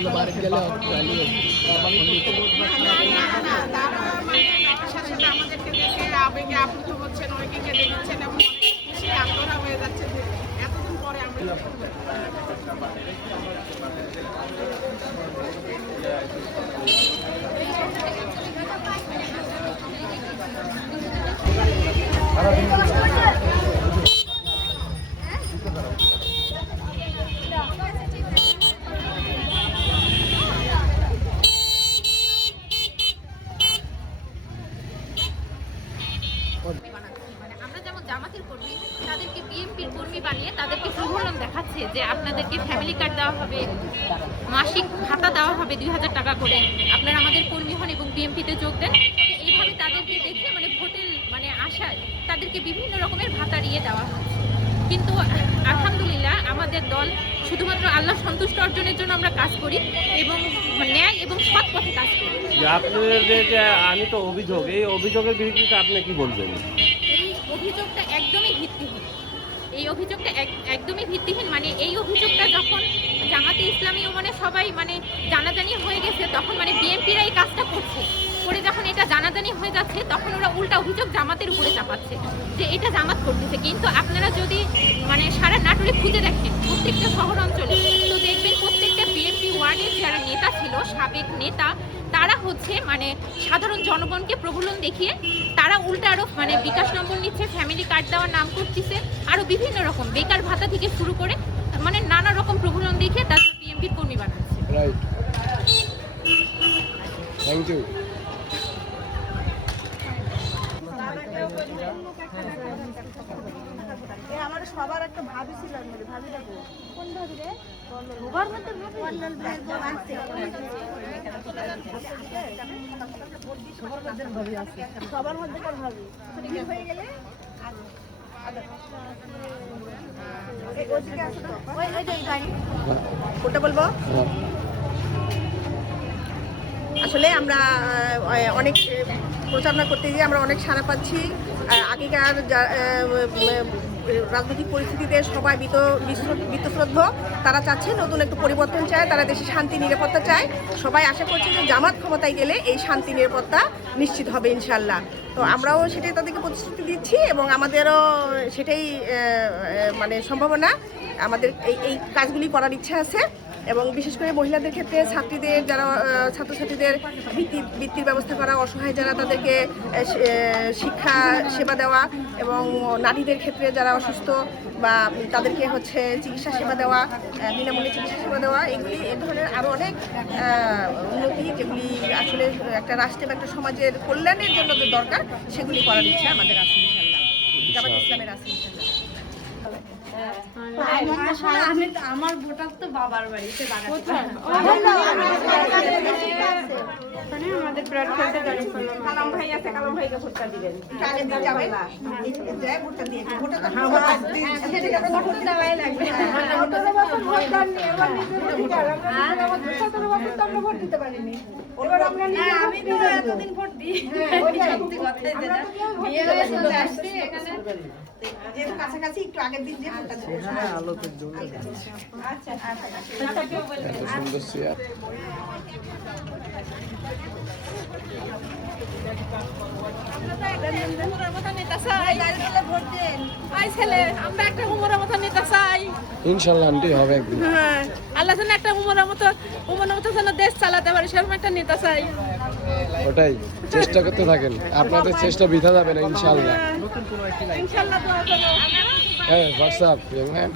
হলো বাড়ি গেলে আমাদেরকে দেখে আবেগে আপ্লুত হচ্ছেন, অনেকে কেঁদে দিচ্ছেন এবং খুশি আন্দোলন হয়ে যাচ্ছে যে এতদিন পরে আমরা যেমন জামাতের কর্মী তাদেরকে বিএনপির কর্মী বানিয়ে তাদেরকে প্রলোভন দেখাচ্ছে যে আপনাদেরকে ফ্যামিলি কার্ড দেওয়া হবে, মাসিক ভাতা দেওয়া হবে 2000 টাকা করে, আপনারা আমাদের কর্মী হন এবং বিএনপিতে যোগ দেন। এইভাবে তাদেরকে দেখে ভোটের আশায় তাদেরকে বিভিন্ন রকমের ভাতা দিয়ে দেওয়া হচ্ছে। কিন্তু আলহামদুলিল্লাহ আমাদের দল শুধুমাত্র আল্লাহ সন্তুষ্ট অর্জনের জন্য আমরা কাজ করি এবং ন্যায় এবং সৎ পথে কাজ করি। আপনাদের যে আনিত অভিযোগ, এই অভিযোগের বিরুদ্ধে আপনি কি বলবেন? এই অভিযোগটা একদমই ভিত্তিহীন। এই অভিযোগটা একদমই ভিত্তিহীন। এই অভিযোগটা যখন জামাতে ইসলামী সবাই জানাজানি হয়ে গেছে, তখন বিএনপিরা এই কাজটা করছে, করে যখন এটা জানাজানি হয়ে যাচ্ছে তখন ওরা উল্টা অভিযোগ জামাতের উপরে চাপাচ্ছে যে এটা জামাত করতেছে। কিন্তু আপনারা যদি সারা নাটোরে খুঁজে দেখেন প্রত্যেকটা শহর অঞ্চলে, তো দেখবেন প্রত্যেকটা বিএনপি ওয়ার্ডের যারা নেতা ছিল, সাবেক নেতা, তারা হচ্ছে সাধারণ জনগণকে প্রলোভন দেখিয়ে তারা উল্টা আরো বিকাশ নম্বর নিচ্ছে, ফ্যামিলি কার্ড দেওয়ার নাম করতেছে, আরো বিভিন্ন রকম বেকার ভাতা থেকে শুরু করে নানা রকম প্রলোভন দেখিয়ে তারা বিএনপির কর্মী বানাচ্ছে। Right, thank you. আমার সবার একটা ভাবি ছিল, ভাবিটা কোন ভাবি রে? ঘর মধ্যে বললেন ভাই আছে সবার মধ্যে কোন ভাবি হয়ে গেলে কোনটা বলবো? আসলে আমরা অনেক প্রচারণা করতে গিয়ে আমরা অনেক সাড়া পাচ্ছি। আগেকার রাজনৈতিক পরিস্থিতিতে সবাই বীতশ্রদ্ধ, তারা চাচ্ছে নতুন একটু পরিবর্তন চায়, তারা দেশে শান্তি নিরাপত্তা চায়। সবাই আশা করছে যে জামাত ক্ষমতায় গেলে এই শান্তি নিরাপত্তা নিশ্চিত হবে ইনশাল্লাহ। তো আমরাও সেটাই তাদেরকে প্রতিশ্রুতি দিচ্ছি এবং আমাদেরও সেটাই সম্ভাবনা, আমাদের এই কাজগুলি করার ইচ্ছা আছে। এবং বিশেষ করে মহিলাদের ক্ষেত্রে ছাত্রীদের যারা ছাত্রছাত্রীদের বৃত্তির ব্যবস্থা করা, অসহায় যারা তাদেরকে শিক্ষা সেবা দেওয়া, এবং নারীদের ক্ষেত্রে যারা অসুস্থ বা তাদেরকে চিকিৎসা সেবা দেওয়া, বিনামূল্যে চিকিৎসা সেবা দেওয়া, এই ধরনের আরও অনেক উন্নতি যেগুলি আসলে একটা রাষ্ট্রে বা একটা সমাজের কল্যাণের জন্য যে দরকার সেগুলি করার ইচ্ছা আমাদের আছে ইনশাআল্লাহ, জামাত ইসলামের আছে ইনশাআল্লাহ। আমার ভোটার তো বাবার বাড়িতে আমাদের কালাম ভাই আছে, কালাম ভাইকে ভোটটা দিবেন। আমি তো এতদিন ভোট দিই, কাছাকাছি একটু আগের দিন যে ভোটটা দেবেন। আলোকের জন্য আচ্ছা সুন্দর চেয়ার। ইনশাল্লাহ আন্টি হবে একদিন। আল্লাহ যেন একটা উমরের মতো যেন দেশ চালাতে পারে সেরকম একটা নেতা চাই। ওটাই চেষ্টা করতে থাকেন, আপনাদের চেষ্টা বৃথা যাবে না ইনশাল্লাহ। ইনশাল্লাহ দোয়া করো। হ্যাঁ, হোয়াটসঅ্যাপ ভাই হ্যাঁ